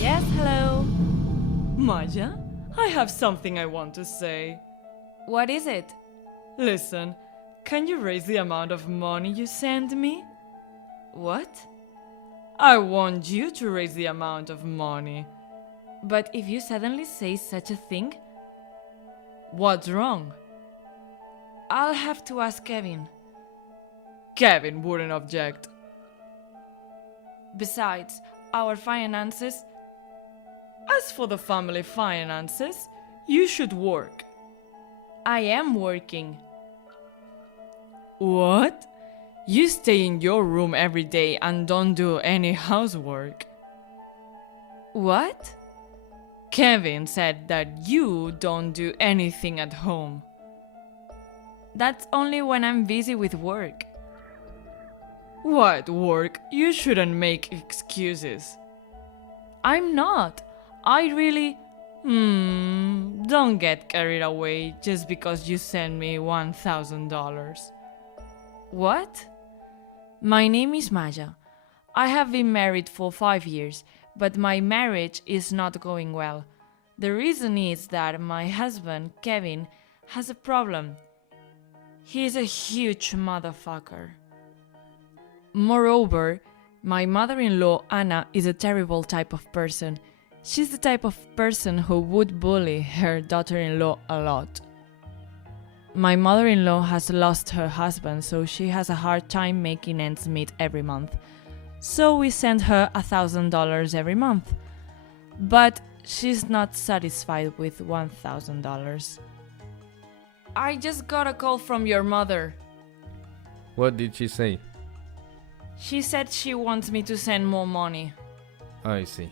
Yes, hello. Maya, I have something I want to say. What is it? Listen, can you raise the amount of money you send me? What? I want you to raise the amount of money. But if you suddenly say such a thing, What's wrong? I'll have to ask Kevin. Kevin wouldn't object. Besides, our finances. As for the family finances, you should work. I am working. What? You stay in your room every day and don't do any housework. What? Kevin said that you don't do anything at home. That's only when I'm busy with work. What work? You shouldn't make excuses. I'm not. I really. Don't get carried away just because you send me $1,000. What? My name is Maya. I have been married for 5 years, but my marriage is not going well. The reason is that my husband, Kevin, has a problem. He is a huge motherfucker. Moreover, my mother-in-law, Anna, is a terrible type of person. She's the type of person who would bully her daughter-in-law a lot. My mother-in-law has lost her husband, so she has a hard time making ends meet every month. So we send her $1,000 every month. But she's not satisfied with $1,000. I just got a call from your mother. What did she say? She said she wants me to send more money. I see.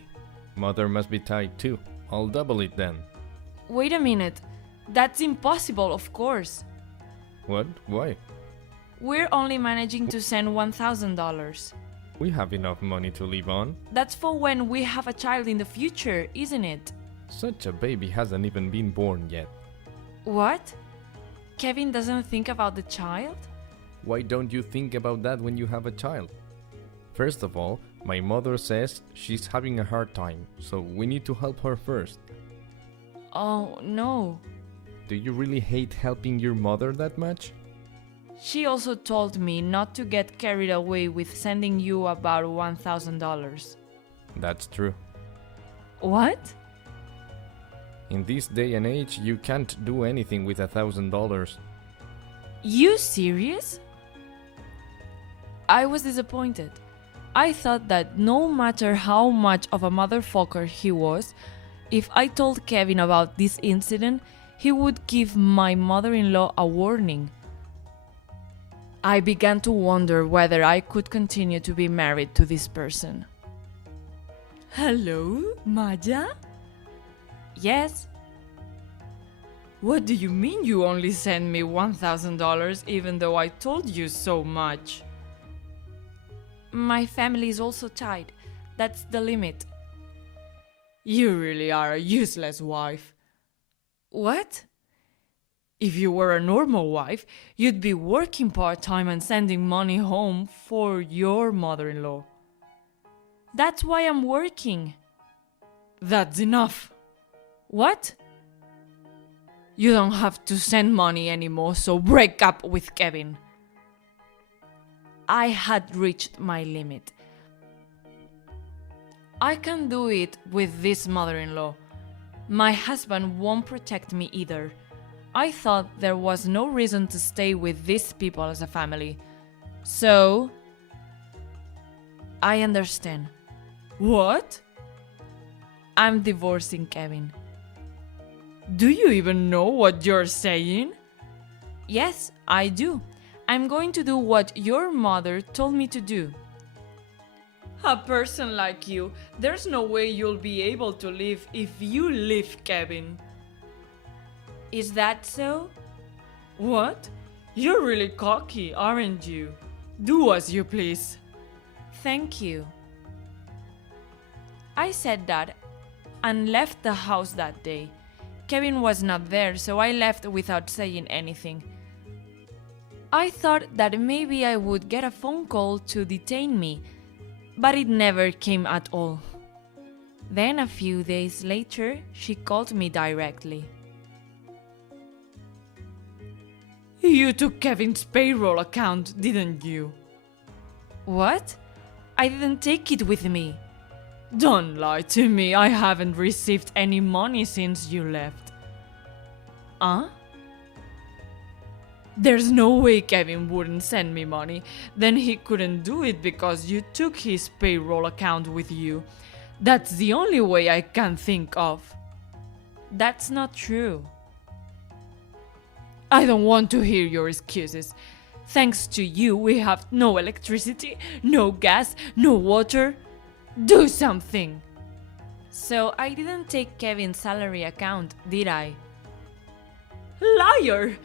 Mother must be tight too. I'll double it then. Wait a minute. That's impossible, of course. What? Why? We're only managing to send $1,000. We have enough money to live on. That's for when we have a child in the future, isn't it? Such a baby hasn't even been born yet. What? Kevin doesn't think about the child? Why don't you think about that when you have a child? First of all, my mother says she's having a hard time, so we need to help her first. Oh, no. Do you really hate helping your mother that much? She also told me not to get carried away with sending you about $1,000. That's true. What? In this day and age, you can't do anything with $1,000. You serious? I was disappointed. I thought that no matter how much of a motherfucker he was, if I told Kevin about this incident, he would give my mother-in-law a warning. I began to wonder whether I could continue to be married to this person. Hello, Maya? Yes, What do you mean you only send me $1,000 even though I told you so much? my family is also tight. That's the limit. You really are a useless wife. What? If you were a normal wife, you'd be working part-time and sending money home for your mother-in-law. That's why I'm working. That's enough. What? You don't have to send money anymore, so break up with Kevin. I had reached my limit. I can't do it with this mother-in-law. My husband won't protect me either. I thought there was no reason to stay with these people as a family. So, I understand. What? I'm divorcing Kevin. Do you even know what you're saying? Yes, I do. I'm going to do what your mother told me to do. A person like you, there's no way you'll be able to live if you leave Kevin. Is that so? What? You're really cocky, aren't you? Do as you please. Thank you. I said that and left the house that day. Kevin was not there, so I left without saying anything. I thought that maybe I would get a phone call to detain me, but it never came at all. Then a few days later, she called me directly. You took Kevin's payroll account, didn't you? What? I didn't take it with me. Don't lie to me, I haven't received any money since you left. Huh? There's no way Kevin wouldn't send me money. Then he couldn't do it because you took his payroll account with you. That's the only way I can think of. That's not true. I don't want to hear your excuses. Thanks to you, we have no electricity, no gas, no water. Do something! So I didn't take Kevin's salary account, did I? Liar!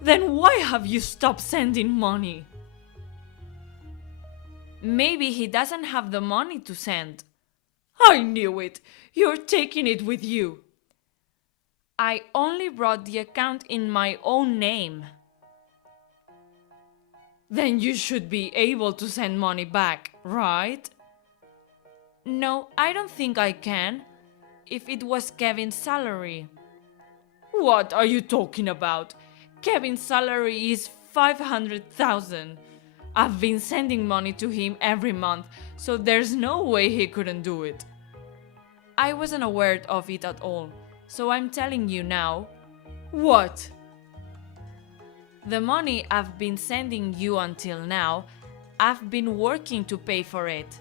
Then why have you stopped sending money? Maybe he doesn't have the money to send. I knew it! You're taking it with you. I only brought the account in my own name. Then you should be able to send money back, right? No, I don't think I can. If it was Kevin's salary. What are you talking about? Kevin's salary is $500,000. I've been sending money to him every month, so there's no way he couldn't do it. I wasn't aware of it at all, so I'm telling you now. What? The money I've been sending you until now, I've been working to pay for it.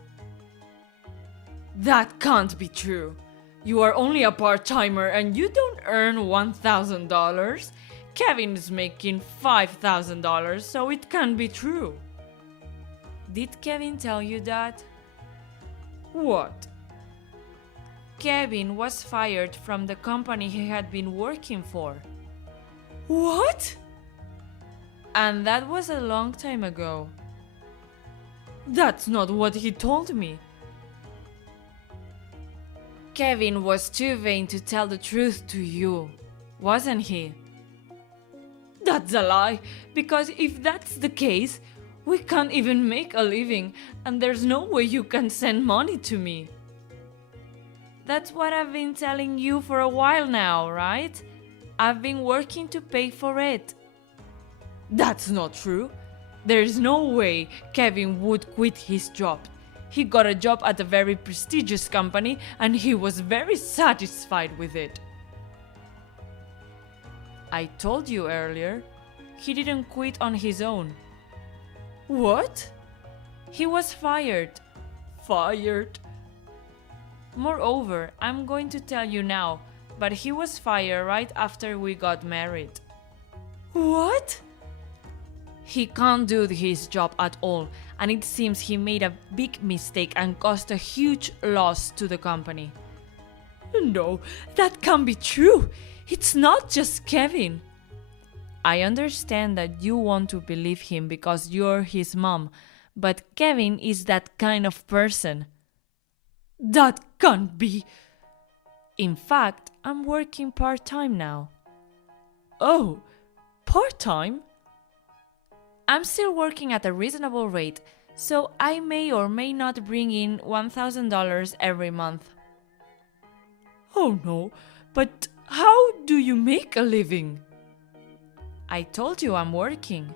That can't be true. You are only a part-timer and you don't earn $1,000. Kevin is making $5,000, so it can't be true. Did Kevin tell you that? What? Kevin was fired from the company he had been working for. What? And that was a long time ago. That's not what he told me. Kevin was too vain to tell the truth to you, wasn't he? That's a lie, because if that's the case, we can't even make a living, and there's no way you can send money to me. That's what I've been telling you for a while now, right? I've been working to pay for it. That's not true. There's no way Kevin would quit his job. He got a job at a very prestigious company and he was very satisfied with it. I told you earlier, he didn't quit on his own. What? He was fired. Fired? Moreover, I'm going to tell you now, but he was fired right after we got married. What? He can't do his job at all, and it seems he made a big mistake and caused a huge loss to the company. No, that can't be true. It's not just Kevin. I understand that you want to believe him because you're his mom, but Kevin is that kind of person. That can't be. In fact, I'm working part-time now. Oh, part-time? I'm still working at a reasonable rate, so I may or may not bring in $1,000 every month. Oh no, but how do you make a living? I told you I'm working.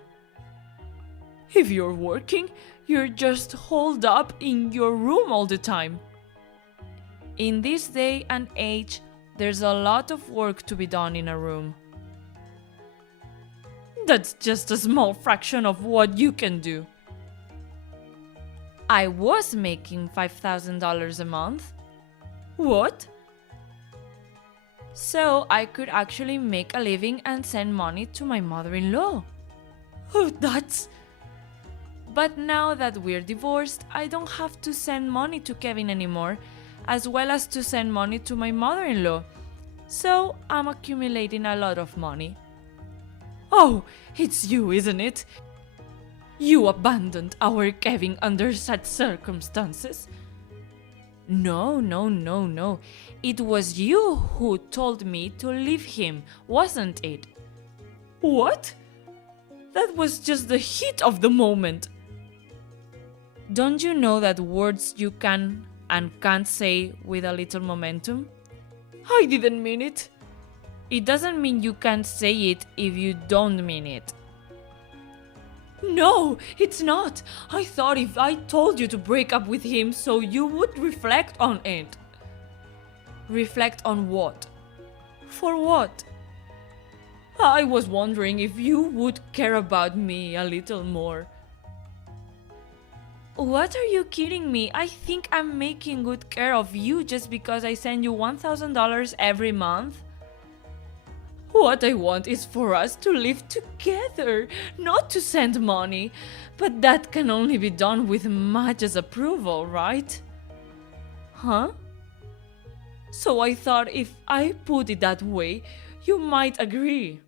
If you're working, you're just holed up in your room all the time. In this day and age, there's a lot of work to be done in a room. That's just a small fraction of what you can do. I was making $5,000 a month. What? So I could actually make a living and send money to my mother-in-law. Oh, that's... But now that we're divorced, I don't have to send money to Kevin anymore, as well as to send money to my mother-in-law. So I'm accumulating a lot of money. Oh, it's you, isn't it? You abandoned our Kevin under such circumstances. No. It was you who told me to leave him, wasn't it? What? That was just the heat of the moment. Don't you know that words you can and can't say with a little momentum? I didn't mean it. It doesn't mean you can't say it if you don't mean it. No, it's not. I thought if I told you to break up with him so you would reflect on it. Reflect on what? For what? I was wondering if you would care about me a little more. What are you kidding me? I think I'm making good care of you just because I send you $1,000 every month. What I want is for us to live together, not to send money. But that can only be done with Maja's approval, right? Huh? So I thought if I put it that way, you might agree.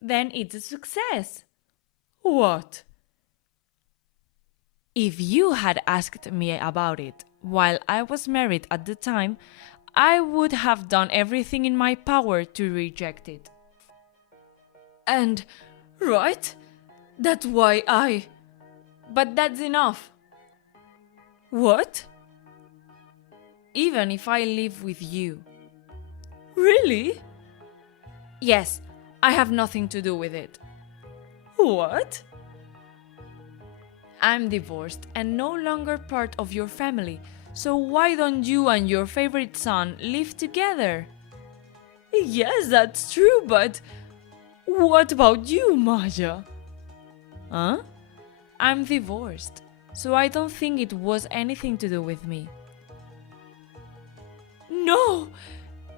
Then it's a success. What? If you had asked me about it while I was married at the time, I would have done everything in my power to reject it. And, right? That's why I... But that's enough. What? Even if I live with you. Really? Yes, I have nothing to do with it. What? I'm divorced and no longer part of your family, so why don't you and your favorite son live together? Yes, that's true, but what about you, Maja? Huh? I'm divorced, so I don't think it was anything to do with me. No!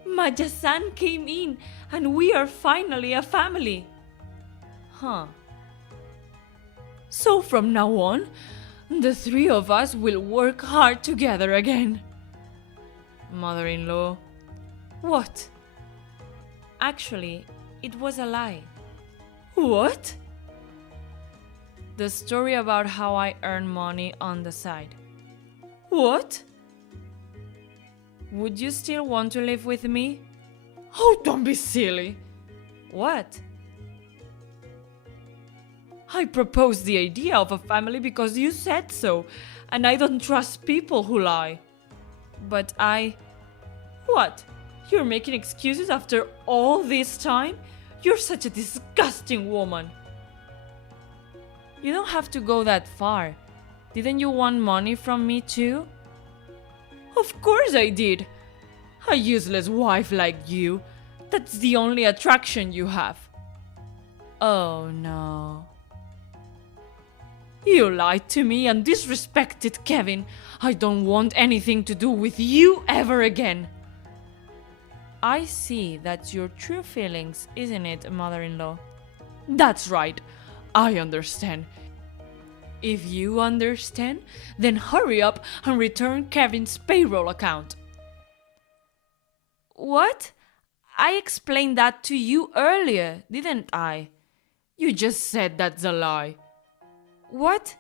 Maja-san came in and we are finally a family. Huh. So from now on, the three of us will work hard together again. Mother-in-law. What? Actually, it was a lie. What? The story about how I earn money on the side. What? Would you still want to live with me? Oh, don't be silly. What? I proposed the idea of a family because you said so, and I don't trust people who lie. But What? You're making excuses after all this time? You're such a disgusting woman. You don't have to go that far. Didn't you want money from me too? Of course I did. A useless wife like you. That's the only attraction you have. Oh no. You lied to me and disrespected Kevin. I don't want anything to do with you ever again. I see that's your true feelings, isn't it, mother-in-law? That's right. I understand. If you understand, then hurry up and return Kevin's payroll account. What? I explained that to you earlier, didn't I? You just said that's a lie. What?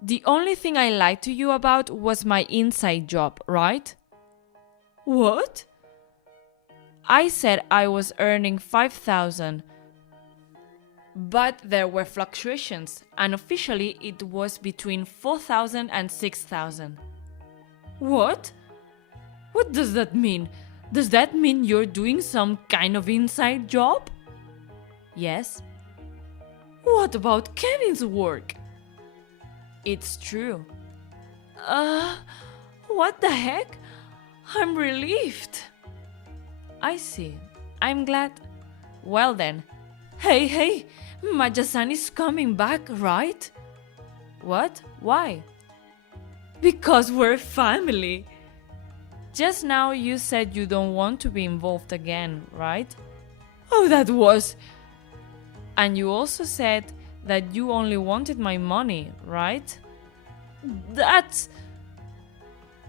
The only thing I lied to you about was my inside job, right? What? I said I was earning 5,000, but there were fluctuations, and officially it was between 4,000 and 6,000. What? What does that mean? Does that mean you're doing some kind of inside job? Yes. What about Kevin's work? It's true. What the heck? I'm relieved. I see. I'm glad. Well then. Hey, Maja-san is coming back, right? What? Why? Because we're family. Just now you said you don't want to be involved again, right? Oh, that was... And you also said that you only wanted my money, right? That's...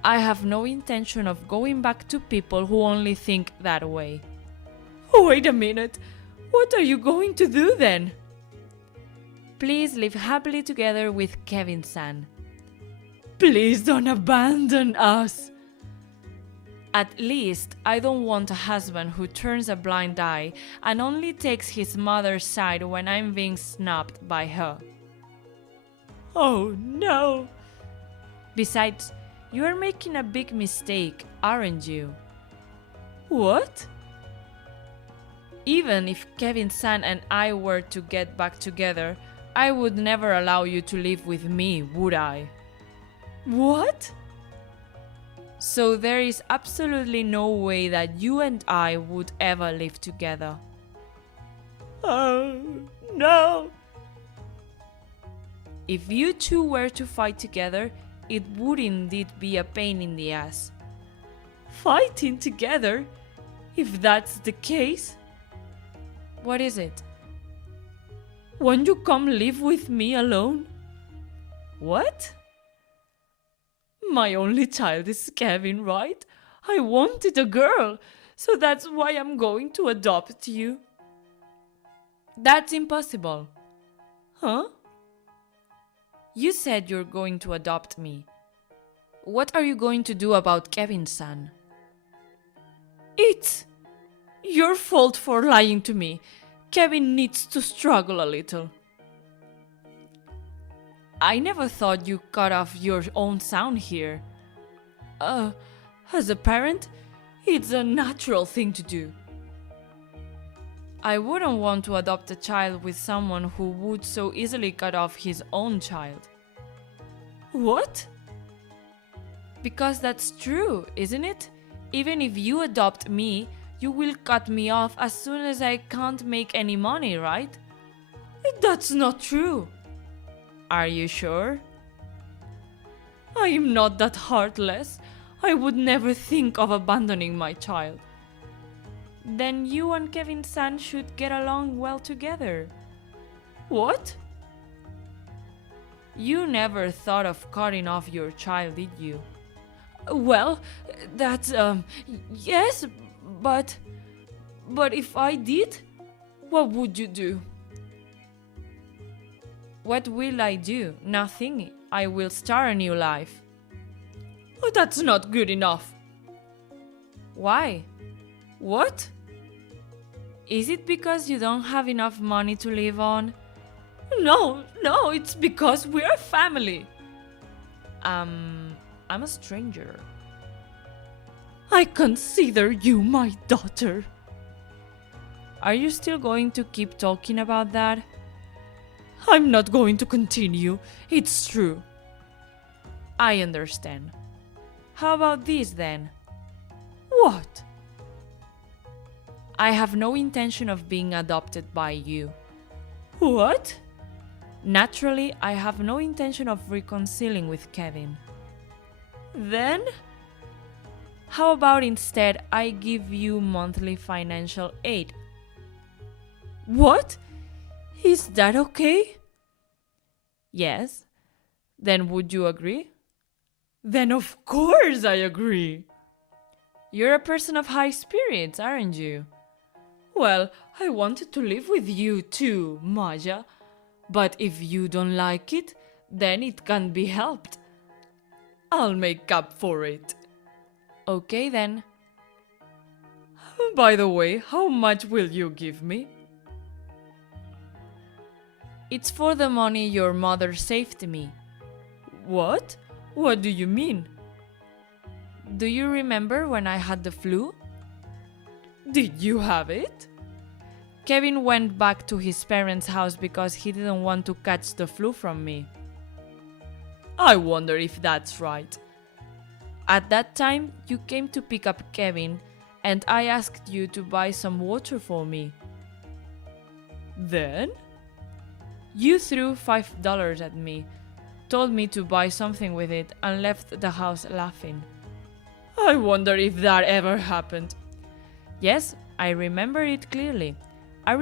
I have no intention of going back to people who only think that way. Wait a minute. What are you going to do then? Please live happily together with Kevin-san. Please don't abandon us. At least I don't want a husband who turns a blind eye and only takes his mother's side when I'm being snubbed by her. Oh no! Besides, You are making a big mistake, aren't you? What? Even if Kevin San and I were to get back together, I would never allow you to live with me, would I? What? So there is absolutely no way that you and I would ever live together. Oh, no. If you two were to fight together, it would indeed be a pain in the ass. Fighting together? If that's the case, What is it? won't you come live with me alone? What? My only child is Kevin, right? I wanted a girl, so that's why I'm going to adopt you. That's impossible. Huh? You said you're going to adopt me. What are you going to do about Kevin's son? It's your fault for lying to me. Kevin needs to struggle a little. I never thought you cut off your own sound here. As a parent, it's a natural thing to do. I wouldn't want to adopt a child with someone who would so easily cut off his own child. What? Because that's true, isn't it? Even if you adopt me, you will cut me off as soon as I can't make any money, right? That's not true. Are you sure? I am not that heartless. I would never think of abandoning my child. Then you and Kevin's son should get along well together. What? You never thought of cutting off your child, did you? Well, that's, yes, but if I did, what would you do? What will I do? Nothing. I will start a new life. Oh, that's not good enough. Why? What? Is it because you don't have enough money to live on? No, it's because we're a family. I'm a stranger. I consider you my daughter. Are you still going to keep talking about that? I'm not going to continue. It's true. I understand. How about this then? What? I have no intention of being adopted by you. What? Naturally, I have no intention of reconciling with Kevin. Then? How about instead I give you monthly financial aid? What? Is that okay? Yes. Then would you agree? Then of course I agree. You're a person of high spirits, aren't you? Well, I wanted to live with you too, Maya. But if you don't like it, then it can't be helped. I'll make up for it. Okay then. By the way, how much will you give me? It's for the money your mother saved me. What? What do you mean? Do you remember when I had the flu? Did you have it? Kevin went back to his parents' house because he didn't want to catch the flu from me. I wonder if that's right. At that time, you came to pick up Kevin, and I asked you to buy some water for me. Then? You threw $5 at me, told me to buy something with it, and left the house laughing. I wonder if that ever happened. Yes, I remember it clearly. I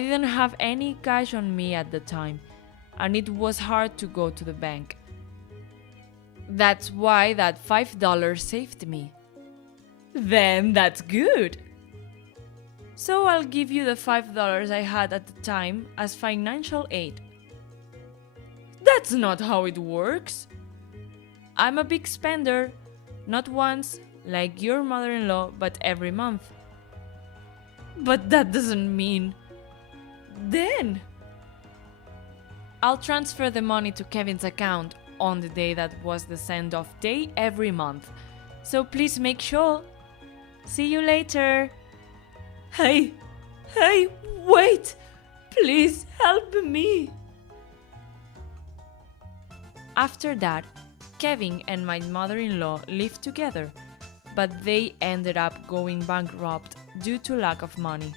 didn't have any cash on me at the time, and it was hard to go to the bank. That's why that $5 saved me. Then that's good. So I'll give you the $5 I had at the time as financial aid. That's not how it works. I'm a big spender, not once, like your mother-in-law, but every month. But that doesn't mean... Then? I'll transfer the money to Kevin's account, on the day that was the send-off day every month. So please make sure. See you later. Hey, wait! Please help me! After that, Kevin and my mother-in-law lived together, but they ended up going bankrupt due to lack of money.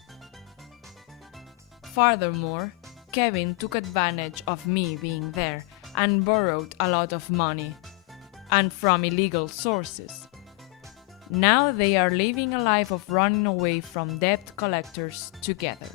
Furthermore, Kevin took advantage of me being there and borrowed a lot of money, and from illegal sources. Now they are living a life of running away from debt collectors together.